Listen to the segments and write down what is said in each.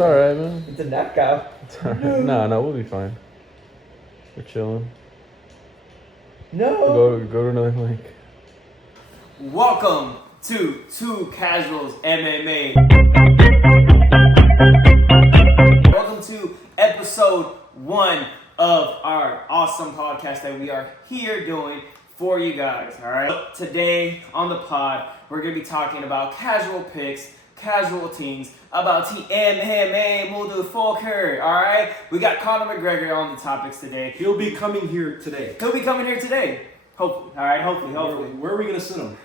It's alright, man. It's a knockout. It's alright. No, we'll be fine. We're chilling. No. Go to another link. Welcome to Two Casuals MMA. Welcome to episode 1 of our awesome podcast that we are here doing for you guys, alright? Today on the pod, we're going to be talking about casual picks, casual teams, about the MMA motherfucker, alright? We got Conor McGregor on the topics today. He'll be coming here today. Hopefully, alright? Hopefully. Where are we going to sit him?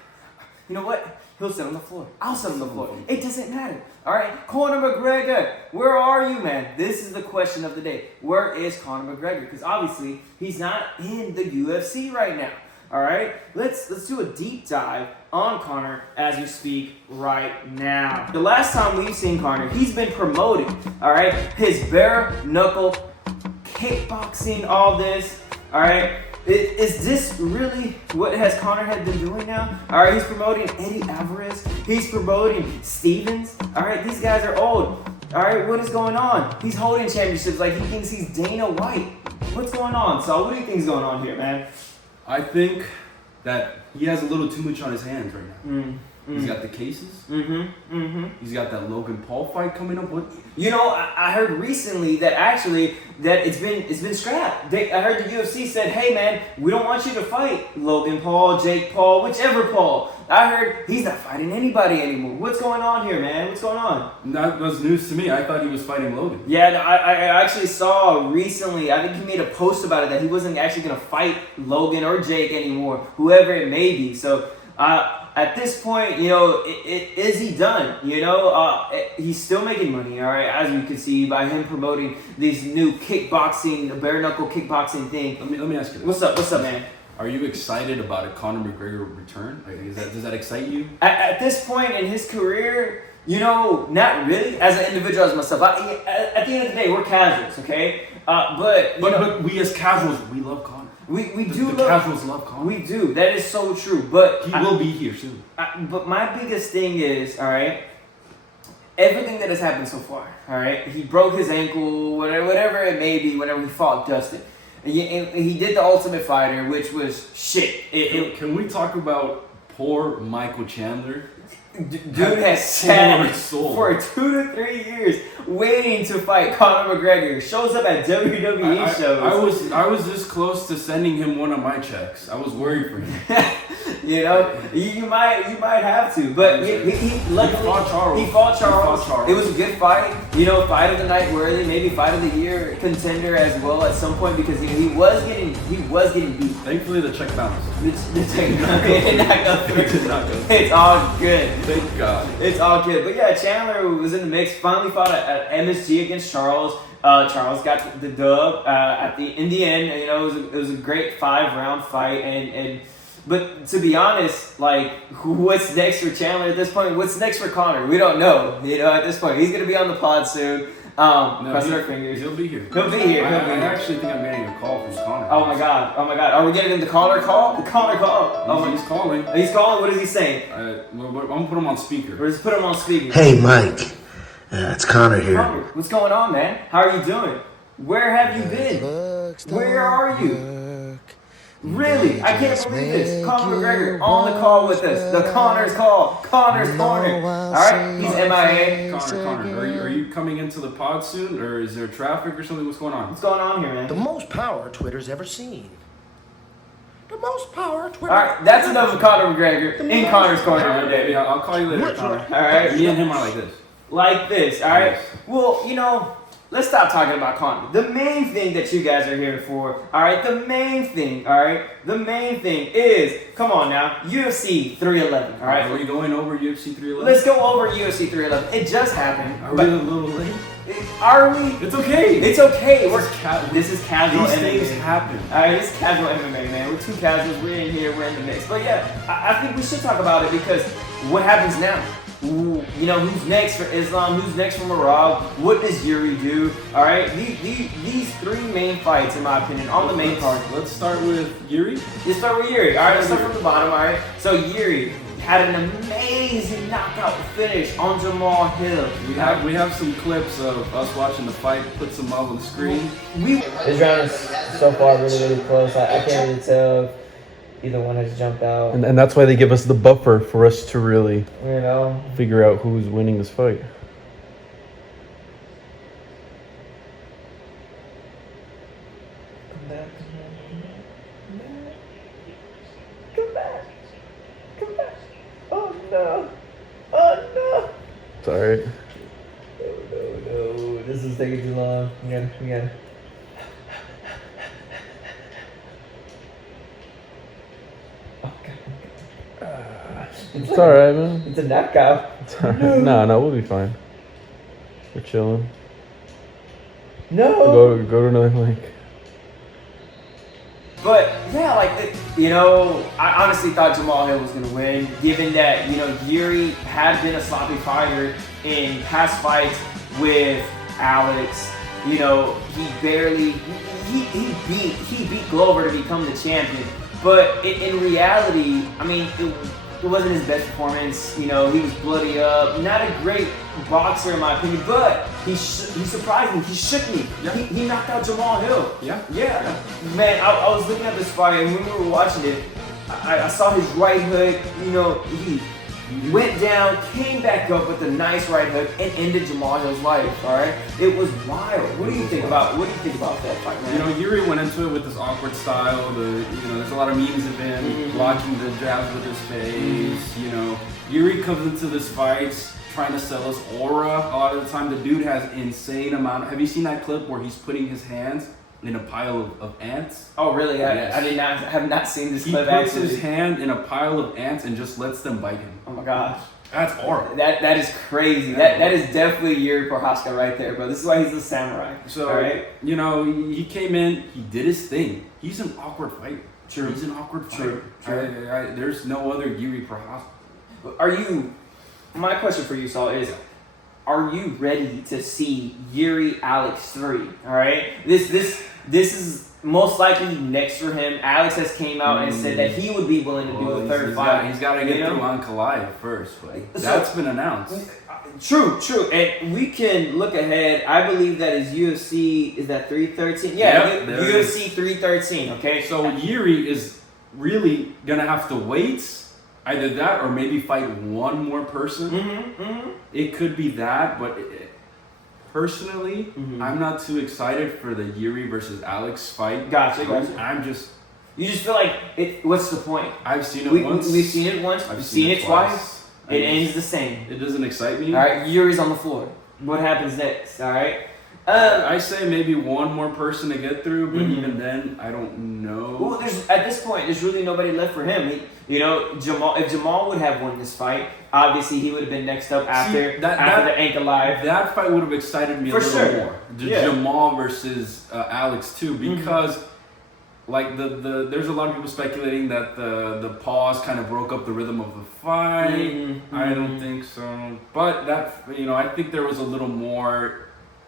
You know what? He'll sit on the floor. I'll sit on the floor. It doesn't matter. All right? Conor McGregor, where are you, man? This is the question of the day. Where is Conor McGregor? Because obviously, he's not in the UFC right now. All right? Let's do a deep dive on Conor as we speak right now. The last time we've seen Conor, he's been promoting, all right? His bare knuckle kickboxing, all this, all right? Is this really what Conor had been doing now? All right, he's promoting Eddie Alvarez. He's promoting Stevens. All right, these guys are old. All right, what is going on? He's holding championships like he thinks he's Dana White. What's going on? So what do you think is going on here, man? I think that he has a little too much on his hands right now. He's got the cases. He's got that Logan Paul fight coming up. What? You know, I heard recently that actually that it's been scrapped. I heard the UFC said, "Hey man, we don't want you to fight Logan Paul, Jake Paul, whichever Paul." I heard he's not fighting anybody anymore. What's going on here, man? What's going on? That was news to me. I thought he was fighting Logan. Yeah, no, I actually saw recently, I think he made a post about it, that he wasn't actually going to fight Logan or Jake anymore, whoever it may be. So, at this point, you know, is he done? You know, he's still making money, all right, as you can see by him promoting these new kickboxing, bare knuckle kickboxing thing. Let me ask you this. What's up, man? Are you excited about a Conor McGregor return? Like, does that excite you? At this point in his career, you know, not really. As an individual, as myself, at the end of the day, we're casuals, okay? But we as casuals, we love Conor. The casuals love Conor. We do. That is so true. But he will be here soon. But my biggest thing is, all right, everything that has happened so far, all right, he broke his ankle, whatever it may be, whenever he fought Dustin. He did the Ultimate Fighter, which was shit. Can we talk about poor Michael Chandler? Dude has sat for 2 to 3 years waiting to fight Conor McGregor. Shows up at WWE shows. I was this close to sending him one of my checks. I was worried for him. You know, you might have to, but he fought Charles. It was a good fight. You know, fight of the night worthy, maybe fight of the year contender as well at some point, because he was getting beat. Thankfully, the check bounced. The check did not go through. It's all good. Thank God. It's all good. But yeah, Chandler was in the mix. Finally fought at MSG against Charles. Charles got the dub in the end. You know, it was a great 5-round fight. But to be honest, like, what's next for Chandler at this point? What's next for Conor? We don't know. You know, at this point, he's gonna be on the pod soon. Crossing our fingers. He'll be here. I actually think I'm getting a call from Conor. Oh my god. Are we getting the Conor call? The Conor call. He's calling. He's calling. What is he saying? I'm gonna put him on speaker. We're just put him on speaker. Hey, Mike. It's Conor here. Conor, what's going on, man? How are you doing? Where have you been? Where are you? Really? I can't believe this. Conor McGregor on the call with us. The Conor's call. Conor's corner. Alright? He's MIA. Connor, are you coming into the pod soon? Or is there traffic or something? What's going on? What's going on here, man? The most power Twitter's ever seen. The most power Twitter. Alright, that's enough of Conor McGregor in Conor's corner today. Yeah, I'll call you later, Conor. Alright? Me and him are like this. Like this, alright? Yes. Well, you know, let's stop talking about Conor. The main thing that you guys are here for, alright? The main thing is, come on now, UFC 311, alright? Are we going over UFC 311? Let's go over UFC 311. It just happened. Are we a little late? Are we? It's okay. It's okay. This This is casual These MMA. things happen. Alright, it's casual MMA, man. We're two casuals. We're in here. We're in the mix. But yeah, I think we should talk about it, because what happens now? You know, who's next for Islam? Who's next for Marab? What does Yuri do? All right, these 3 main fights, in my opinion, on the main card. Let's start with Yuri. Let's start with Yuri. All right, let's start from the bottom. All right, so Yuri had an amazing knockout finish on Jamal Hill. We have some clips of us watching the fight. Put some up on the screen. This round is so far really close. I can't really tell if either one has jumped out. And that's why they give us the buffer for us to really figure out who's winning this fight. It's alright. No. This is taking too long. We gotta. It's alright, man. It's a knockout. It's alright. No, we'll be fine. We're chilling. No. Go to another link. But yeah, I honestly thought Jamal Hill was gonna win, given that Yuri had been a sloppy fighter in past fights with Alex. He barely he beat Glover to become the champion. But in reality, I mean, it wasn't his best performance. He was bloody up. Not a great boxer in my opinion, but he surprised me. He shook me. Yeah. He knocked out Jamal Hill. Yeah. Man, I was looking at this fight, and when we were watching it, I saw his right hook. He went down, came back up with a nice right hook, and ended Jamal Hill's life. All right, it was wild. What do you think about that fight, man? Yuri went into it with this awkward style. There's a lot of memes of him blocking the jabs with his face. Yuri comes into this fight trying to sell his aura. A lot of the time, the dude has insane amount. Have you seen that clip where he's putting his hands in a pile of ants? Oh, really? Yes. I have not seen this clip. He puts actually. his hand in a pile of ants and just lets them bite him. Oh my gosh. That's horrible. That is crazy. That is definitely Yuri Prochazka right there, bro. This is why he's a samurai. So, all right? He came in, he did his thing. He's an awkward fighter. True. He's an awkward fighter. True. There's no other Yuri Prochazka. My question for you, Saul, is, are you ready to see Yuri Alex 3? All right? This is most likely next for him. Alex has came out and said that he would be willing to do a third fight. He's got to get through Ankalaev first, but that's been announced. True. And we can look ahead. I believe that is UFC, is that 313? Yeah, UFC 313, okay? So Yuri is really going to have to wait. Either that or maybe fight one more person. It could be that, but personally, I'm not too excited for the Yuri versus Alex fight. Gotcha. You just feel like what's the point? I've seen it once. We've seen it once. We've seen it twice. It ends the same. It doesn't excite me. All right, Yuri's on the floor. What happens next? All right. I say maybe one more person to get through, but even then, I don't know. Well, at this point, there's really nobody left for him. Jamal. If Jamal would have won this fight, obviously he would have been next up after the Ankalaev. That fight would have excited me a little more. Jamal versus Alex too, because there's a lot of people speculating that the pause kind of broke up the rhythm of the fight. I don't think so, but I think there was a little more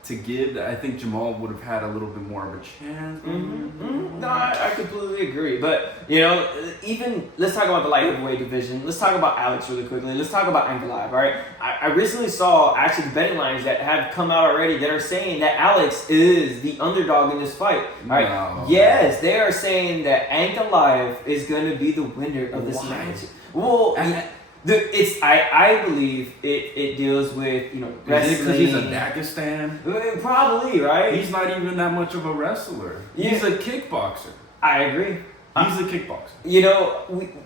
to give. I think Jamal would have had a little bit more of a chance. No, I completely agree. But even let's talk about the light heavyweight division. Let's talk about Alex really quickly. Let's talk about Ankalaev. All right. I recently saw actually the betting lines that have come out already that are saying that Alex is the underdog in this fight. All right. No. Yes, they are saying that Ankalaev is going to be the winner of this match. Well. I believe it deals with wrestling. Is it because he's a Dagestan? Probably, right? He's not even that much of a wrestler. He's a kickboxer. I agree. He's a kickboxer.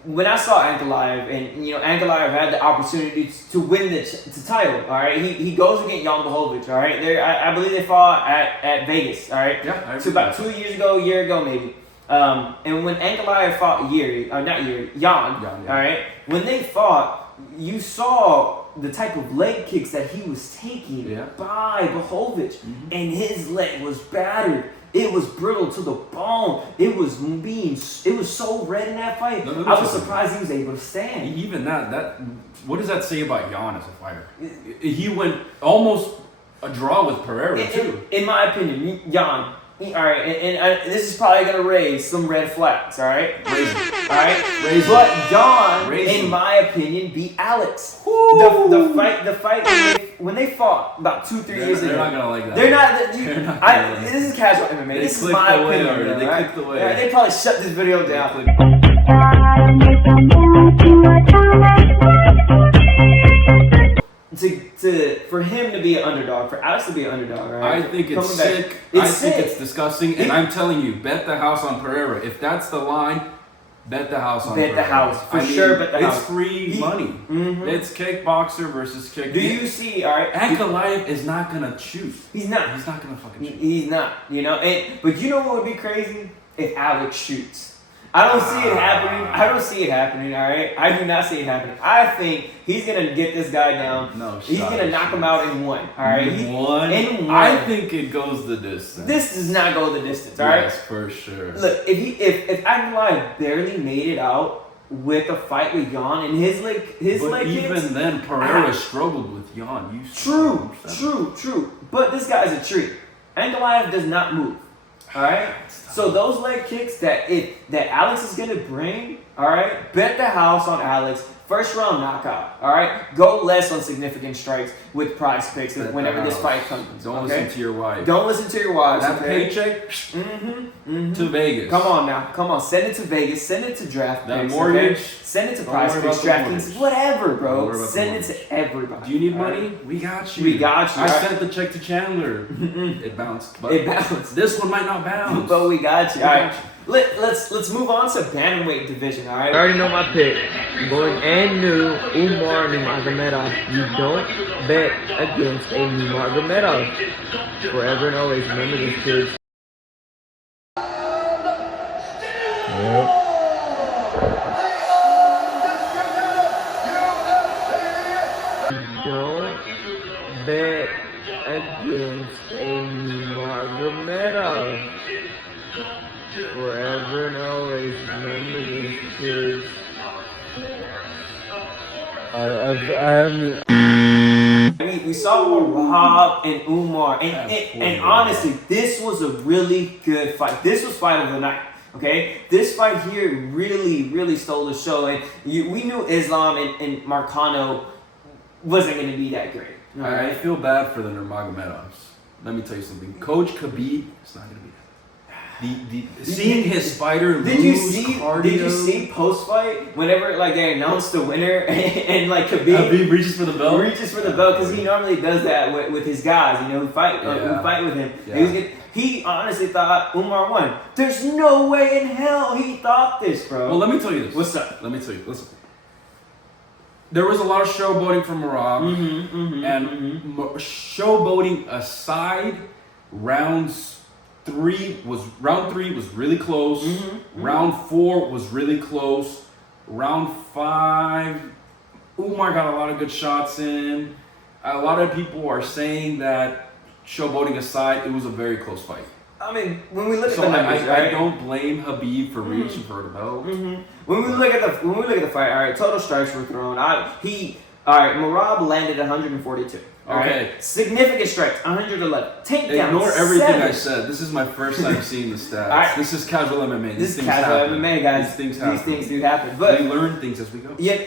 When I saw Ankalaev, and Ankalaev had the opportunity to win the title. All right, he goes against Jan Blachowicz. All right, I believe they fought at Vegas. All right, yeah, so about 2 years ago, a year ago maybe. And when Ankalaev fought Jan, all right, when they fought, you saw the type of leg kicks that he was taking by Blachowicz, and his leg was battered. It was brittle to the bone. It was so red in that fight. I was surprised he was able to stand. Even that what does that say about Jan as a fighter? He went almost a draw with Pereira too. In my opinion, Jan, All right, and this is probably gonna raise some red flags. All right, all right. But Don, in my opinion, beat Alex. The fight when they fought about 2-3 years ago. They're not gonna like that. They're not. This is casual MMA. This is my opinion. They clicked away. Yeah, they probably shut this video down. For him to be an underdog, for Alex to be an underdog, right? I think it's sick. I think it's disgusting, and I'm telling you, bet the house on Pereira. If that's the line, bet the house on Pereira. Bet the house for sure. Bet the house. It's free money. Mm-hmm. It's kickboxer versus kick. Do you see? All right, and Goliath is not gonna shoot. He's not. He's not gonna fucking shoot. He's not. You know. But you know what would be crazy if Alex shoots. I don't see it happening. I don't see it happening. All right, I do not see it happening. I think he's gonna get this guy down. No, he's gonna knock him out in one. All right, in one. I think it goes the distance. This does not go the distance. All right, yes, for sure. Look, if Aguilar barely made it out with a fight with Jan and his leg even kicks, then Pereira struggled with Jan. True. But this guy's a tree. Goliath does not move. All right. So those leg kicks that Alex is gonna bring, all right, bet the house on Alex. First round knockout, all right. Go less on significant strikes with prize picks whenever this fight comes. Don't listen to your wife. Don't listen to your wives. That paycheck to Vegas. Come on now, send it to Vegas. Send it to draft that picks. Mortgage. Okay? Send it to prize picks, DraftKings, whatever, bro. Send it to everybody. Do you need money? We got you. We got you. I sent the check to Chandler. It bounced. It bounced. This one might not bounce. But we got you. All right. Let's move on to bantamweight division. All right. I already know my pick. Going and new Umar Nurmagomedov. You don't bet against a Nurmagomedov. Forever and always. Remember this, kids. Yep. Don't bet against a Nurmagomedov. Forever and always, remember this, kids. I haven't. I mean, we saw Rob and Umar, and honestly, this was a really good fight. This was fight of the night. Okay, this fight here really stole the show, and we knew Islam and Marcano wasn't going to be that great. Right? I feel bad for the Nurmagomedovs. Let me tell you something. Coach Khabib is not going to be that. Seeing his fighter lose cardio. Did you see post fight whenever they announced the winner and Khabib reaches for the belt? Reaches for the belt because he normally does that with his guys. Who fight with him. Yeah. He honestly thought Umar won. There's no way in hell he thought this, bro. Well, let me tell you this. What's up? Let me tell you. Listen. There was a lot of showboating from Marab, showboating aside, round three was really close. Round 4 was really close. Round 5, Umar got a lot of good shots in. A lot of people are saying that, showboating aside, it was a very close fight. I mean, when we look at the numbers, I don't blame Khabib for reaching for the belt. When we look at the fight, all right, total strikes were thrown. Marab landed 142. Okay. Significant strikes, 111. Takedown. Ignore everything 7. I said. This is my first time seeing the stats. This is casual MMA. This is casual MMA, guys. These things do happen. But we learn things as we go. Yeah,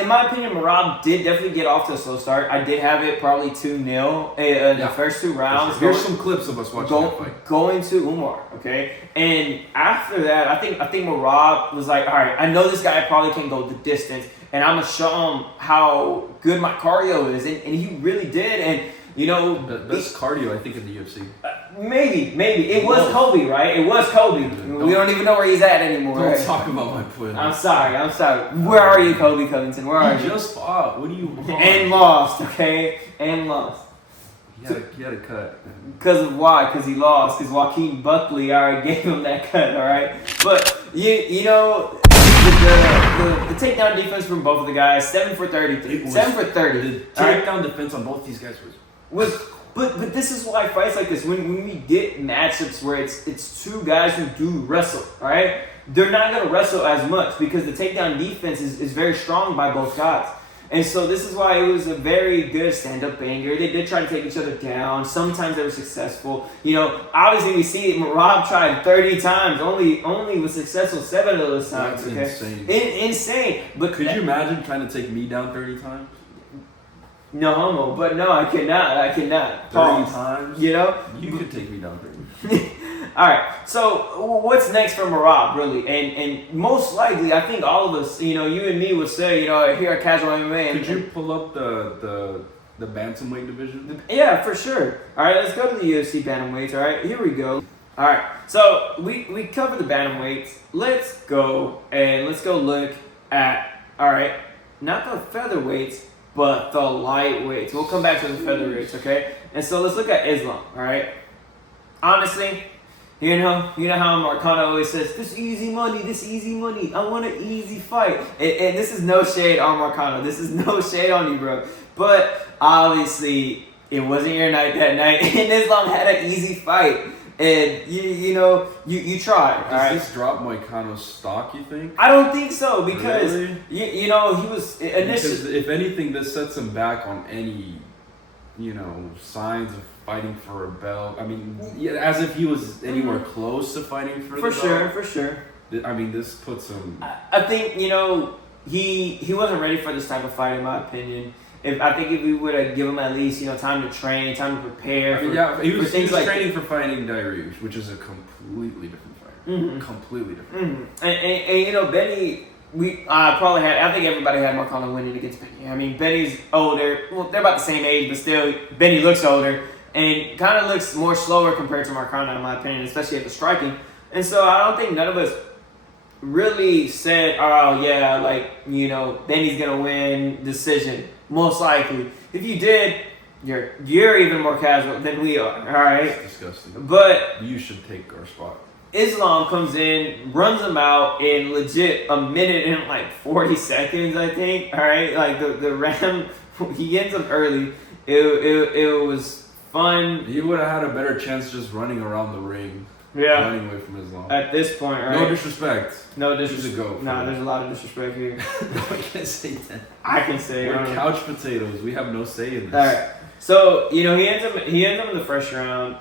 in my opinion, Marab did definitely get off to a slow start. I did have it probably 2-0 in the first 2 rounds. Here's some clips of us watching that fight. Going to Umar, okay? And after that, I think Marab was like, all right, I know this guy probably can go the distance, and I'm going to show him how good my cardio is. And he really did. And, the best cardio, I think, in the UFC. Maybe. It was Kobe, right? It was Kobe. We don't even know where he's at anymore. Don't right? talk about my foot. I'm sorry. Where are you, Kobe Covington? Where are you? He just fought. What do you want? And lost, okay? And lost. He had a cut. Because of why? Because he lost. Because Joaquin Buckley already gave him that cut, all right? But, the takedown defense from both of the guys, 7 for 30. 7 for 30. The takedown defense on both these guys was but this is why fights like this, when we get matchups where it's 2 guys who do wrestle, all right? They're not going to wrestle as much because the takedown defense is very strong by both guys. And so this is why it was a very good stand-up banger. They did try to take each other down. Sometimes they were successful. You know, obviously we see Merab tried 30 times. Only was successful 7 of those times. That's okay? insane. Insane. But could you imagine trying to take me down 30 times? No homo, but no, I cannot. 30 Pause. times? You know? You could take me down 30. All right. So what's next for Merab, really? And most likely, I think all of us, you know, you and me would say, you know, here at Casual MMA. Could you pull up the bantamweight division? Yeah, for sure. All right, let's go to the UFC bantamweights. All right, here we go. All right, so we covered the bantamweights. Let's go look at, all right, not the featherweights, but the lightweights. We'll come back to the featherweights, okay? And so let's look at Islam. All right. Honestly, you know how Marcano always says, this easy money. I want an easy fight. And this is no shade on Marcano. This is no shade on you, bro. But obviously, it wasn't your night that night. And Islam had an easy fight. And you tried. Does this drop Marcano's stock, you think? I don't think so, because really? you know, he was initially. Because if anything, this sets him back on any, signs of fighting for a belt. I mean, as if he was anywhere close to fighting for the belt. For sure. I mean, this puts him. I think he wasn't ready for this type of fight, in my opinion. I think if we would have given him at least time to train, time to prepare. He was training for fighting Dariush, which is a completely different fight. Mm-hmm. Completely different. Mm-hmm. And Benny. I think everybody had Marcano winning against Benny. I mean, Benny's older. Well, they're about the same age, but still, Benny looks older and kind of looks more slower compared to Marcano, in my opinion, especially at the striking. And so I don't think none of us really said, oh, yeah, Benny's going to win decision, most likely. If you did, you're even more casual than we are, all right? It's disgusting. But you should take our spot. Islam comes in, runs him out in legit a minute and 40 seconds, I think. All right, the round, he ends up early. It was fun. You would have had a better chance just running around the ring. Yeah. Running away from Islam. At this point, right? No disrespect. No disrespect. He's a goat. Nah, there's a lot of disrespect here. No, I can't say that. I can say We're couch potatoes. We have no say in this. All right. So he ends up in the first round,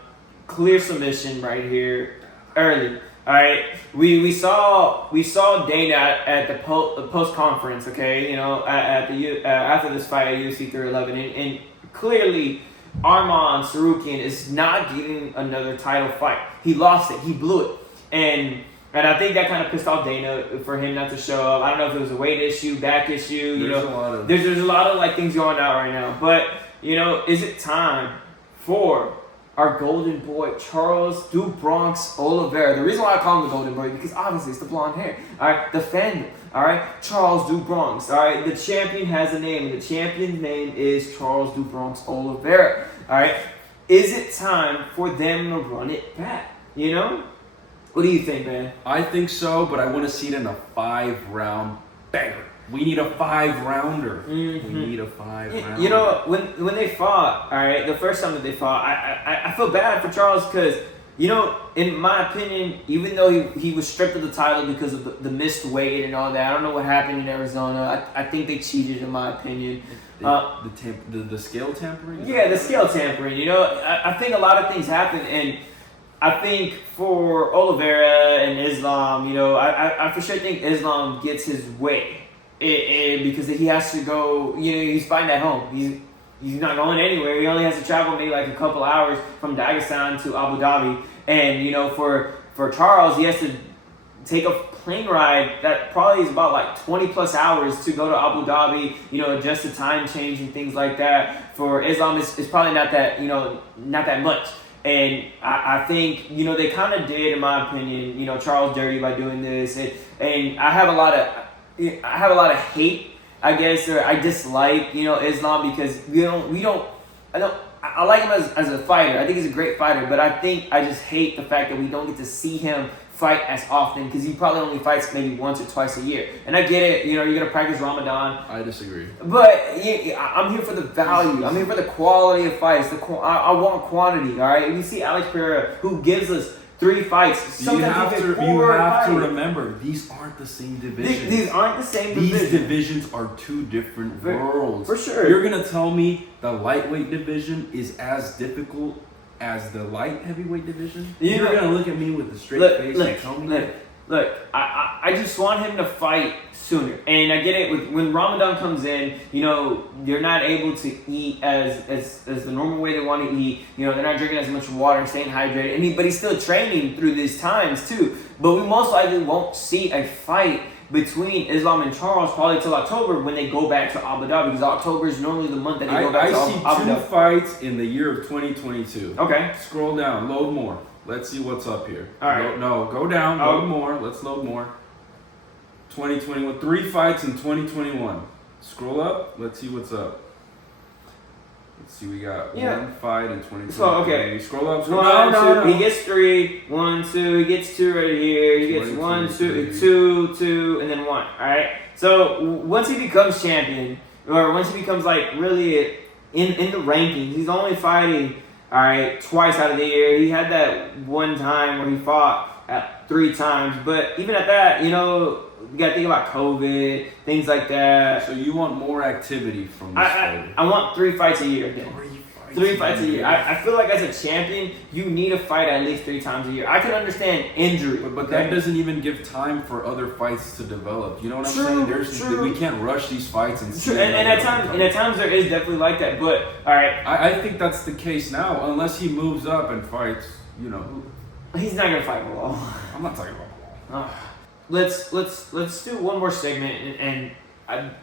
clear submission right here, early. All right, we saw Dana at the post conference, okay, at the after this fight at UFC 311, and clearly Arman Sarukian is not getting another title fight. He lost it, he blew it, and I think that kind of pissed off Dana for him not to show up. I don't know if it was a weight issue, back issue. There's a lot of things going on right now, but is it time for our golden boy, Charles Du Bronx Oliveira? The reason why I call him the golden boy, because obviously it's the blonde hair. All right, the fandom. All right, Charles Du Bronx. All right, the champion has a name, and the champion's name is Charles Du Bronx Oliveira. All right, is it time for them to run it back? What do you think, man? I think so, but I want to see it in a 5-round banger. We need a 5-rounder. Mm-hmm. We need a 5-rounder. When they fought, all right, the first time that they fought, I feel bad for Charles because, in my opinion, even though he was stripped of the title because of the missed weight and all that, I don't know what happened in Arizona. I think they cheated, in my opinion. The scale tampering? Yeah, the scale tampering. I think a lot of things happen, and I think for Oliveira and Islam, I for sure think Islam gets his way. Because he has to go, he's fighting at home. He's not going anywhere. He only has to travel maybe a couple hours from Dagestan to Abu Dhabi. And, for Charles, he has to take a plane ride that probably is about 20 plus hours to go to Abu Dhabi, adjust the time change and things like that. For Islam, it's probably not that, not that much. And I think, they kind of did, in my opinion, Charles dirty by doing this. And I have a lot of hate, I guess, or I dislike, Islam because I like him as a fighter. I think he's a great fighter, but I just hate the fact that we don't get to see him fight as often because he probably only fights maybe once or twice a year. And I get it, you're going to practice Ramadan. I disagree. But I'm here for the value. I'm here for the quality of fights. I want quantity, all right? We see Alex Pereira, who gives us 3 fights. Sometimes even 4 you have to fights. remember, these aren't the same divisions. These aren't the same These divisions. divisions are 2 different worlds. For sure. You're gonna tell me the lightweight division is as difficult as the light heavyweight division? You're gonna look at me with a straight face and tell me that? Look, I just want him to fight sooner. And I get it, when Ramadan comes in, you're not able to eat as the normal way they want to eat. They're not drinking as much water and staying hydrated. But he's still training through these times too. But we most likely won't see a fight between Islam and Charles probably till October when they go back to Abu Dhabi, because October is normally the month that they go back to Abu Dhabi. I see 2 fights in the year of 2022. Okay. Scroll down, load more. Let's see what's up here. All right. Go down, load more. Let's load more. 2021, 3 fights in 2021. Scroll up. Let's see what's up. Let's see, we got 1 fight in 2021. So, okay. Scroll up. No. He gets 3, 1, 2. He gets 2 right here. He gets 1, 2, 2, and then 1. All right. So once he becomes champion, or once he becomes really in the rankings, he's only fighting twice out of the year. He had that one time where he fought at 3 times, but even at that, you gotta think about COVID, things like that. So you want more activity from this fighter? I want 3 fights a year again. 3 fights a year. I feel like as a champion, you need to fight at least 3 times a year. I can understand injury, but that doesn't even give time for other fights to develop. You know what I'm saying? We can't rush these fights and see. And at times there is definitely like that. But all right, I think that's the case now, unless he moves up and fights. He's not gonna fight Bilal. I'm not talking about Bilal. Let's do one more segment, and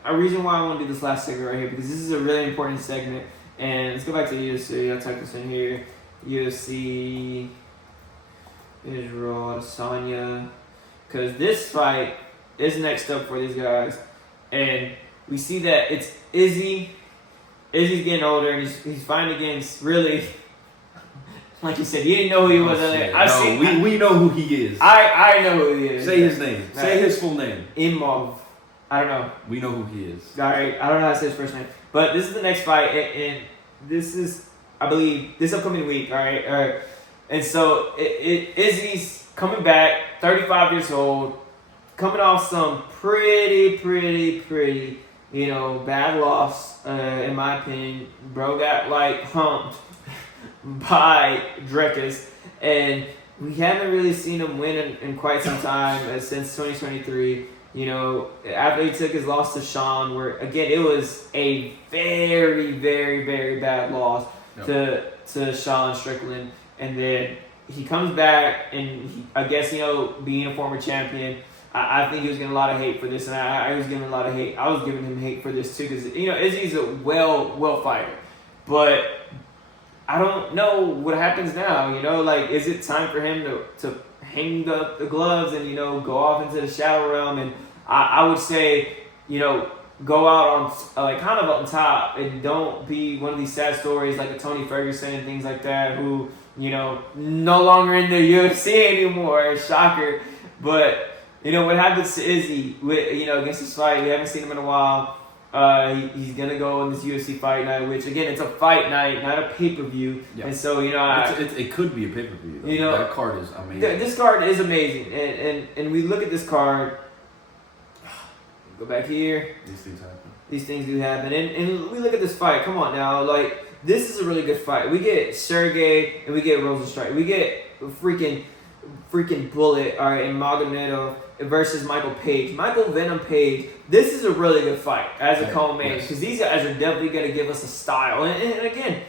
a reason why I want to do this last segment right here, because this is a really important segment. And let's go back to UFC. I'll type this in here. UFC Israel Adesanya, because this fight is next up for these guys, and we see that it's Izzy. Izzy's getting older, and he's fighting against really. Like you said, you didn't know who he was. We know who he is. I know who he is. Say his name. Say his full name. Imov. I don't know. We know who he is. All right. I don't know how to say his first name. But this is the next fight, and this is, I believe, this upcoming week. All right. And so Izzy's coming back, 35 years old, coming off some pretty, bad loss, in my opinion. Bro got humped by Drekas, and we haven't really seen him win in quite some time, since 2023. After he took his loss to Sean, where again it was a very, very, very bad loss to Sean Strickland, and then he comes back, and I guess being a former champion, I think he was getting a lot of hate for this, and I was giving a lot of hate. I was giving him hate for this too, because Izzy's a well fighter, but I don't know what happens now. Is it time for him to hang up the gloves and go off into the shadow realm? And I would say go out on kind of on top, and don't be one of these sad stories like a Tony Ferguson and things like that, who no longer in the UFC anymore. Shocker. But what happens to Izzy with against this fight? We haven't seen him in a while. He's gonna go in this UFC fight night, which again, it's a fight night, not a pay-per-view. Yeah. And so it could be a pay-per-view. That card is amazing. This card is amazing, and we look at this card. Go back here. These things happen. These things do happen, and we look at this fight. Come on now, this is a really good fight. We get Sergey and we get Rosenstrike. We get freaking Bullet, all right, and Magomedov versus Michael Page. Michael Venom Page. This is a really good fight as a co-main, because these guys are definitely going to give us a style. And again,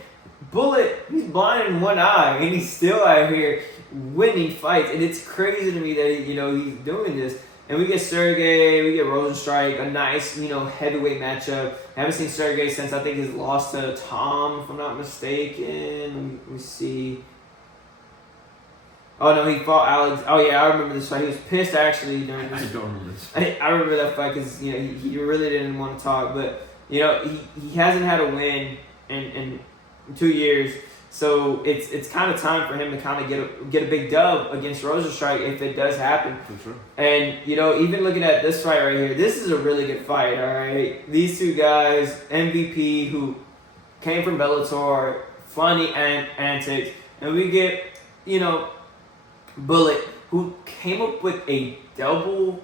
Bullet, he's blind in one eye, and he's still out here winning fights. And it's crazy to me that he's doing this. And we get Sergey, we get Rosenstrike, a nice heavyweight matchup. I haven't seen Sergey since I think his loss to Tom, if I'm not mistaken. Let me see. Oh no, he fought Alex. Oh yeah, I remember this fight. He was pissed actually during this. I don't remember this fight. I remember that fight because he really didn't want to talk, but he hasn't had a win in 2 years, so it's kind of time for him to kind of get a big dub against Rosenstrike if it does happen. For sure. And even looking at this fight right here, this is a really good fight. All right, these two guys, MVP, who came from Bellator, funny antics, and we get Bullet, who came up with a double.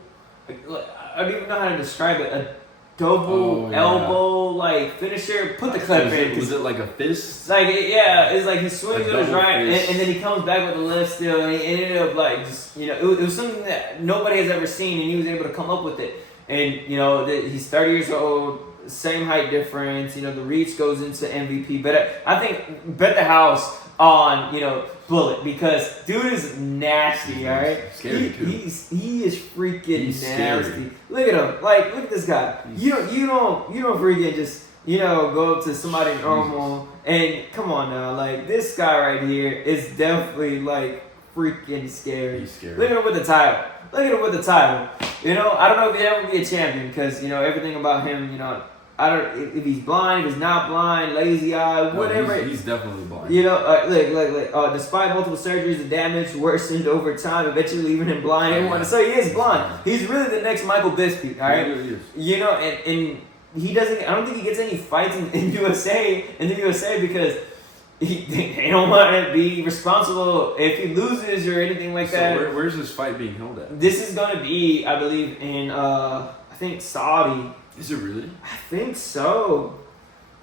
I don't even know how to describe it. A double elbow like finisher. Put the clip in. Was it like a fist? It's like it's like he swings with his right, and then he comes back with the left still, and he ended up like just it was something that nobody has ever seen, and he was able to come up with it. And he's 30 years old, same height difference. The reach goes into MVP, but I think bet the house on Bullet, because dude is nasty. All right, scary too. He is freaking nasty. Scary. Look at him. Like, look at this guy. You don't freaking just go up to somebody normal and come on now. Like, this guy right here is definitely like freaking scary. He's scary. Look at him with the title. I don't know if he'll ever be a champion, because everything about him. I don't if he's blind, if he's not blind, lazy eye, whatever. No, he's definitely blind. Look. Despite multiple surgeries, the damage worsened over time, eventually leaving him blind. So he is blind. He's really the next Michael Bisping, all right? He really is. And he doesn't. I don't think he gets any fights in the USA because they don't want to be responsible if he loses or anything like that. Where's this fight being held at? This is going to be, I believe, in I think Saudi. Is it really? I think so.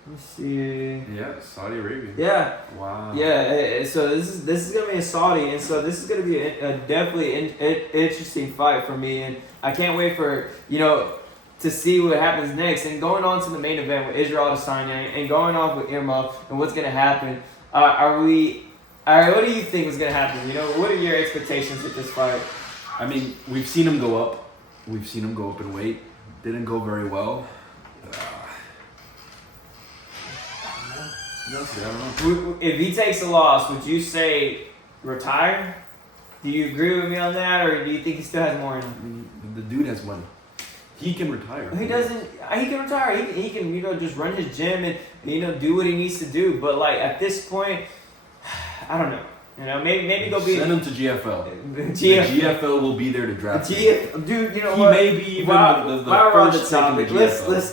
Let me see. Yeah, Saudi Arabia. Yeah. Wow. Yeah. So this is gonna be in Saudi, and so this is gonna be a definitely interesting fight for me, and I can't wait for to see what happens next. And going on to the main event with Israel Adesanya and going off with Irma and what's gonna happen. What do you think is gonna happen? What are your expectations with this fight? I mean, we've seen him go up. We've seen him go up in weight. Didn't go very well. I don't know. If he takes a loss, would you say retire? Do you agree with me on that, or do you think he still has more in him? The dude has money. He can retire. He doesn't. He can retire. He can just run his gym and do what he needs to do. But like at this point, I don't know. Maybe go be. Send him to GFL. The GFL will be there to draft him. Dude, he may be even the first pick in the GFL. Let's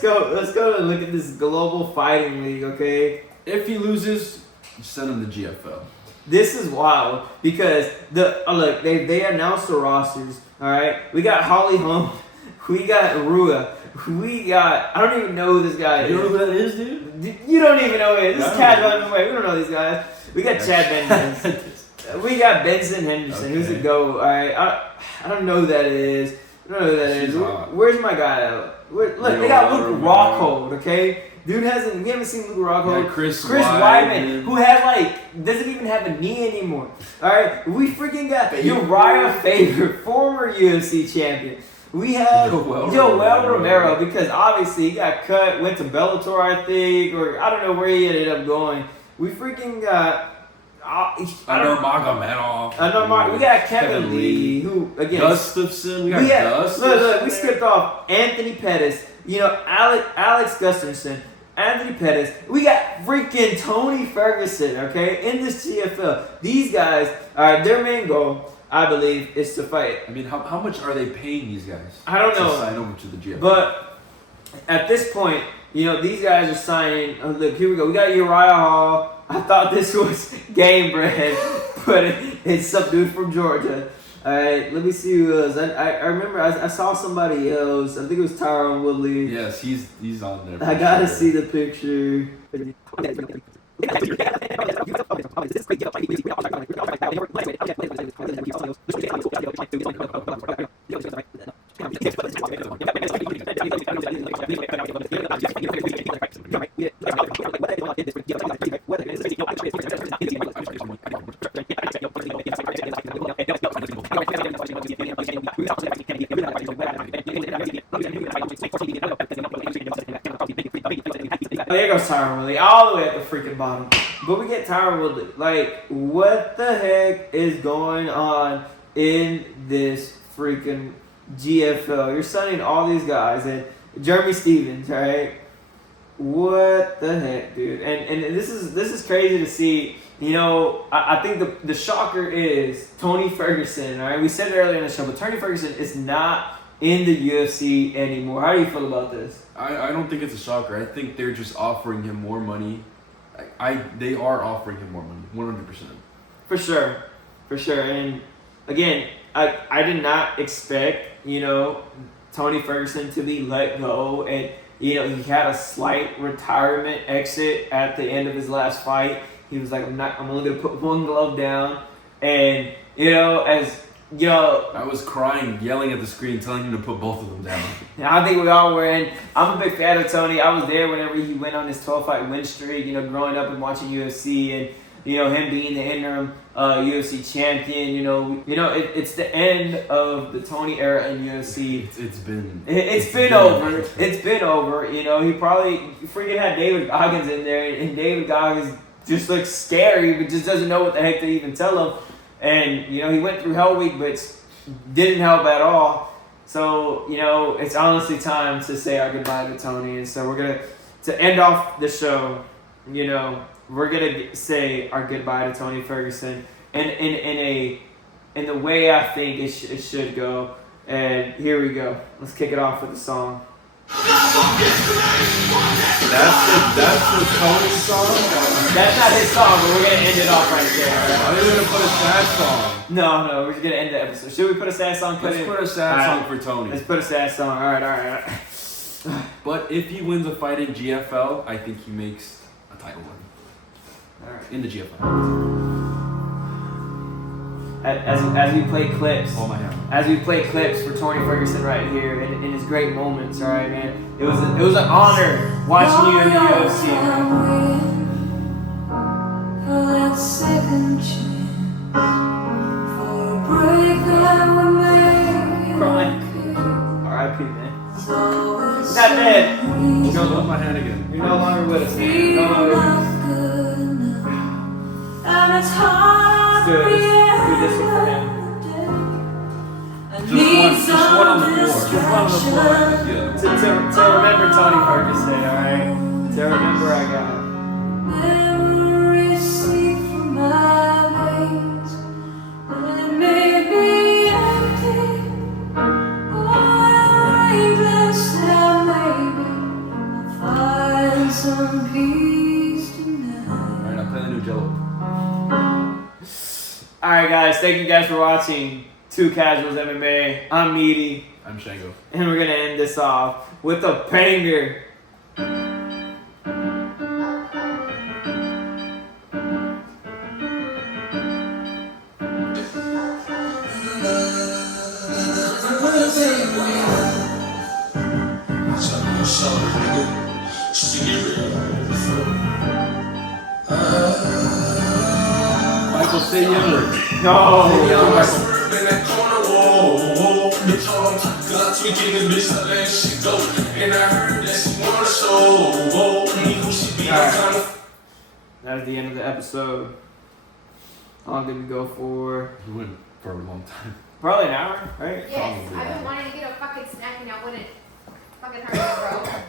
go and look at this global fighting league, okay? If he loses, send him to GFL. This is wild because look, they announced the rosters. All right, we got Holly Holm, we got Rua, we got I don't even know who this guy is. You know who that is, dude? You don't even know it. This is casual MMA. We don't know these guys. We got Chad Benjamin. We got Benson Henderson. Okay. Who's a go? All right, I don't know who that is. Where's my guy at? Look, they got Luke Rockhold. Okay. Dude we haven't seen Luke Rockhold. Yeah, Chris Weidman, who has doesn't even have a knee anymore. Alright, we freaking got Uriah Faber, former UFC champion. We have Yoel Romero, because obviously he got cut, went to Bellator, I think, or I don't know where he ended up going. We freaking got Nurmagomedov. We got Kevin Lee, who again Gustafson. We got Gustafson. Look, we skipped off Anthony Pettis. Alex Gustafson, Anthony Pettis. We got freaking Tony Ferguson, okay, in this GFL. These guys, their main goal, I believe, is to fight. I mean, how much are they paying these guys? I don't know. To sign over to the GFL. But at this point, these guys are signing. Look, here we go. We got Uriah Hall. I thought this was game bread, but it's some dude from Georgia. All right, let me see who else. I remember I saw somebody else. I think it was Tyron Woodley. Yes, he's on there. I gotta see the picture. There goes Tyron Woodley, all the way at the freaking bottom. But we get Tyron Woodley. Like, what the heck is going on in this freaking GFL? You're signing all these guys and Jeremy Stevens, right? What the heck, dude? And this is crazy to see. I think the shocker is Tony Ferguson. All right, we said it earlier in the show, but Tony Ferguson is not in the UFC anymore. How do you feel about this? I don't think it's a shocker. I think they're just offering him more money. They are offering him more money, 100%. For sure. And again, I did not expect, Tony Ferguson to be let go, and he had a slight retirement exit at the end of his last fight. He was like, I'm only gonna put one glove down, and I was crying, yelling at the screen, telling him to put both of them down. I think we all were, and I'm a big fan of Tony. I was there whenever he went on his 12-fight win streak. Growing up and watching UFC, and him being the interim UFC champion. It's the end of the Tony era in UFC. It's been over. It's been over. He probably freaking had David Goggins in there, and David Goggins just looks scary, but just doesn't know what the heck to even tell him. And he went through Hell Week, but didn't help at all. So it's honestly time to say our goodbye to Tony. And so to end off the show, we're gonna say our goodbye to Tony Ferguson, and in the way I think it should go. And here we go. Let's kick it off with a song. That's the Tony song? That's not his song, but we're gonna end it off right there. I think we're gonna put a sad song. No, we're just gonna end the episode. Should we put a sad song? Let's put a sad song for Tony. Let's put a sad song. All right. But if he wins a fight in GFL, I think he makes a title win. All right. In the GFL. As we play clips. Oh my God. As we play clips for Tony Ferguson right here in his great moments. All right, man. It was an honor watching you in the UFC. That second chance for a break that would make Crying. R.I.P. man. Not dead. Go up my hand again. You're no longer with us, man. You're no longer with us. And it's hard Do this one for him. Just one on the floor. Just one on the floor. Yeah. To remember Tony Ferguson, alright? To remember I got him. Memories seep from my veins, but it may be empty. Lifeless, and maybe I'll find some peace tonight. Alright, I'm playing the new Jello. Alright guys, thank you guys for watching 2 Casuals MMA. I'm Meaty. I'm Shango. And we're gonna end this off with a banger. Michael, stay younger. No. Stay young, Michael. That is the end of the episode. How long did we go for? We went for a long time. Probably an hour, right? Yes, I've been wanting to get a fucking snack and I wouldn't fucking hurry up, bro.